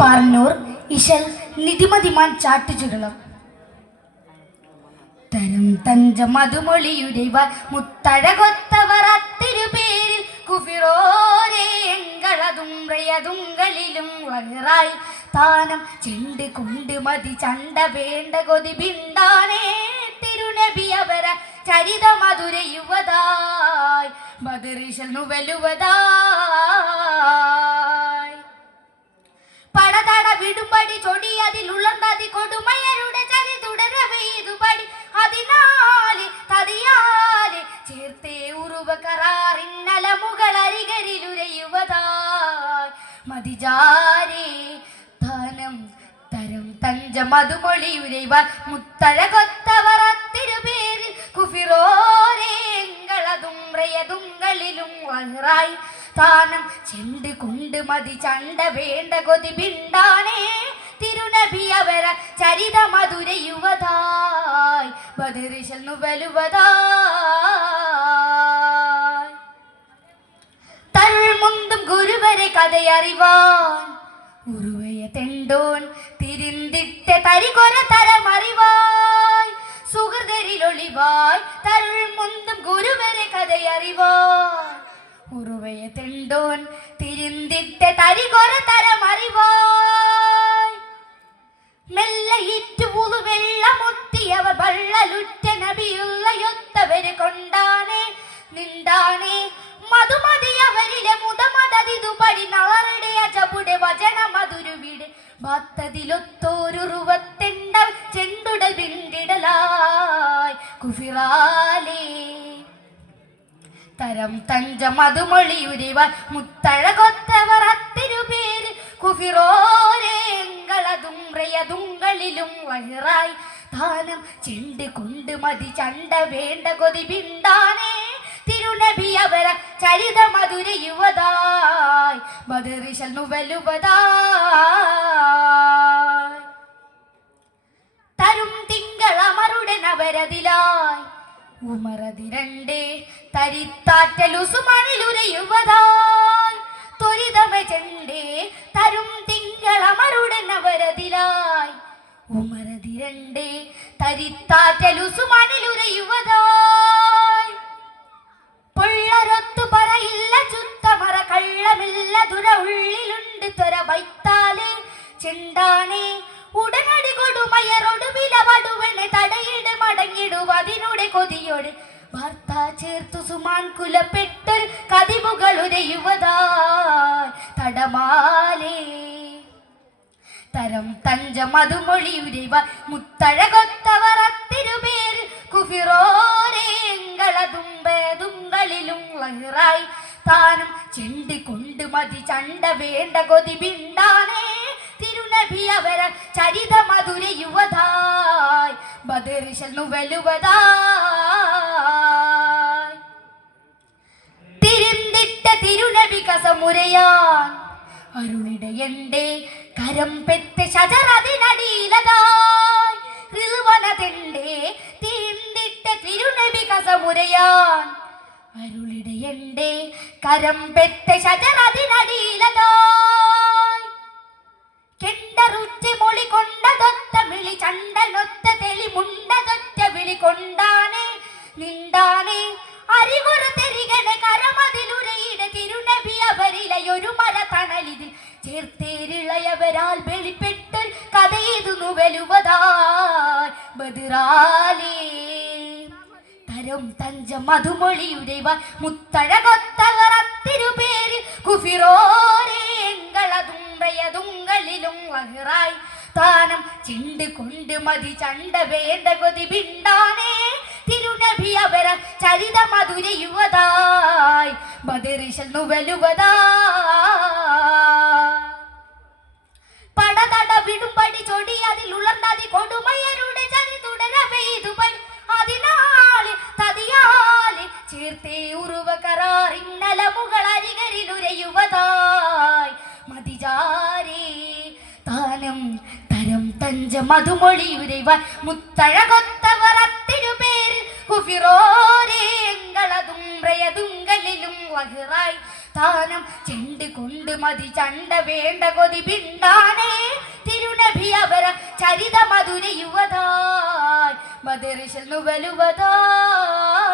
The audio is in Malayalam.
പാറന്നൂർ ഇശൽ നിധിമതിമാൻ ചാട്ടുചുരുളം തരം തഞ്ച മധുമൊളിയുടെ മുത്തഴകൊത്തവർ അത്തിരുപേരിൽ കുഫിറോരേ എങ്കളതുംറയതുങ്കളിലും വഹറായി താനം ചെണ്ട് കൊണ്ട് മതി ചണ്ട വേണ്ട കൊതി ബിന്ദാനേ തിരുനബി അവര ചരിത മധുര യുവതായി ബദറിശൽ നുവലുവതായി പടതട വിടുമ്പടി ചൊടി അതിൽ ഉളർന്നതി കൊടുമയരുടെ ചരി തുടരവെയ്തുപടി അതിനാല് തതിയാല് ചേർത്തേ ഉറുവ കറാറിന്നല മുകളരികരിലുരയുവതായി മതിജാരേ ധനം തരം തഞ്ച മധുമൊളിയുരൈവ മുത്തഴകൊത്തവർ അത്തിരുപേരിൽ കുഫിറോരേങ്കളതുംറയതുങ്കളിലും വഹറായി താനം ചെണ്ട് കൊണ്ട് മതി ചണ്ട വേണ്ട കൊതി ബിന്ദാനേ തിരുനബി അവര ചരിത മധുര യുവതായി ബദറിശൽ നുവലുവതായി തരുൾമുന്തും ഗുരുവരെ കഥയറിവാൻ ഉറുവയ തെണ്ടോൻ തിരിന്തിട്ട തരികൊര തരമറിവായി സുഹൃതരിലൊളിവായി തരുൾമുന്തും ഗുരുവരെ കഥയറിവാൻ ഉറുവയ തെണ്ടോൻ തിരിന്തിട്ട തരികൊര തരമറിവായി മെല്ലയിട്ടു വെള്ളമുത്തിയവർ വള്ളലുറ്റ നബിയുള്ളയൊത്തവര് കൊണ്ടാണേ നിന്താണേ മധുമതിയവരിലെ മുതമതതിതുപടി നളറുടെ അജബുടെ വചന മധുരുവിടെ ഭക്തതിലൊത്തോരുവത്തെണ്ട ചെണ്ടുടൽ ബിന്ദിടലായി കുഫിറാലേ തരം തഞ്ച മധുമൊളിയുരിവ മുത്തഴകൊത്തവർ അത്തിരുപേര് കുഫിറോരേങ്കളതുംറയതുങ്കളിലും വഹറായി താനം ചെണ്ട് കൊണ്ട് മതി ചണ്ട വേണ്ട കൊതി ബിന്ദാനേ തിരുനബി അവര ചരിത മധുര യുവതായി ബദറിശൽ നുവലുവതായി തരും തിങ്കളമരുടെ നവരതിലായി ഉമറതിരണ്ടേ തരിത്താറ്റലുസുമണിലുരയുവതായി ത്വരിതമ ചെണ്ടേ തരും തിങ്കളമരുടെ നവരതിലായി ഉമറതിരണ്ടേ തരിത്താറ്റലുസുമണിലുരയുവതായി പൊള്ളരൊത്തു പറയില്ല ചുത്തമറ കള്ളമില്ല ദുര ഉള്ളിലുണ്ട് ത്വര വൈത്താലേ ചെണ്ടാനേ ഉടനടി കൊടുമയറൊടുവില വടുവനെ തടയിട് മടങ്ങിടുവതിനുടെ കൊതിയോട് വാർത്ത ചേർത്തു സുമാൻ കുലപ്പെട്ടൊരു കതിമുകളുടെ യുവതായി തടമാലേ തരം തഞ്ച മധുമൊളിയുരൈവ മുത്തഴകൊത്തവർ അത്തിരുപേര് കുഫിറോരേങ്കളതുംബതുങ്കളിലും വഹറായി താനം ചെണ്ട് കൊണ്ട് മതി ചണ്ട വേണ്ട കൊതി ബിന്ദാനേ തിരുനബി അവര ചരിത മധുര യുവതായി ബദറിശൽ നുവലുവതായി തിരിന്തിട്ട തിരുനബി കസമുരയാൻ അരുളിടയണ്ടേ കരം പെറ്റ് ശജറതിനടിയിലതായി റിൽവനതെണ്ടേ തിരിന്തിട്ട തിരുനബി കസമുരയാൻ അരുളിടയണ്ടേ കരം പെറ്റ് ശജറതിനടിയിലതായി കെണ്ടറുറ്റി മൊളി കൊണ്ടതൊത്ത വിളി ചണ്ടനൊത്ത തെളി മുണ്ടതൊറ്റ വിളി കൊണ്ടാനേ നിന്താനേ അറിവൊരു തെരികനെ കരമതിലുരയുടെ തിരുനബി അവരിലയൊരു മര തണലിതിൽ ചേർത്തേരിളയവരാൽ വെളിപ്പെട്ടൊരു കഥയിതു നുവലുവതായി ബദറാലേ തരം തഞ്ച മധുമൊളിയുടെ മുത്തഴകൊത്തവർ അത്തിരുപേര് കുഫിറോരേങ്കളതുംറയതുങ്കളിലും വഹറായി താനം ചെണ്ട് കൊണ്ട് മതി ചണ്ട വേണ്ട കൊതി ബിന്ദാനേ തിരുനബി അവര ചരിത മധുര യുവതായി ബദറിശൽ നുവലുവതായി പടതട വിടുമ്പടി ചൊടി അതിൽ ഉളർന്നതി കൊടുമയരുടെ ചരി തുടരവെയ്തുപടി അതിനാല് തതിയാല് ചേർത്തേ ഉറുവ കറാറിന്നല മുകളരികരിലുരയുവതായി മതിജാരേ താനം തരം തഞ്ച മധുമൊളിയുരൈവ മുത്തഴകൊത്തവർ അത്തിരുപേര് കുഫിറോരേങ്കളതുംറയതുങ്കളിലും വഹറായി താനം ചെണ്ട് കൊണ്ട് മതി ചണ്ട വേണ്ട കൊതി പിണ്ടാനേ തിരുനബി അവര ചരിത മധുര യുവതായ് ബദറിശൽ നുവലുവതായ്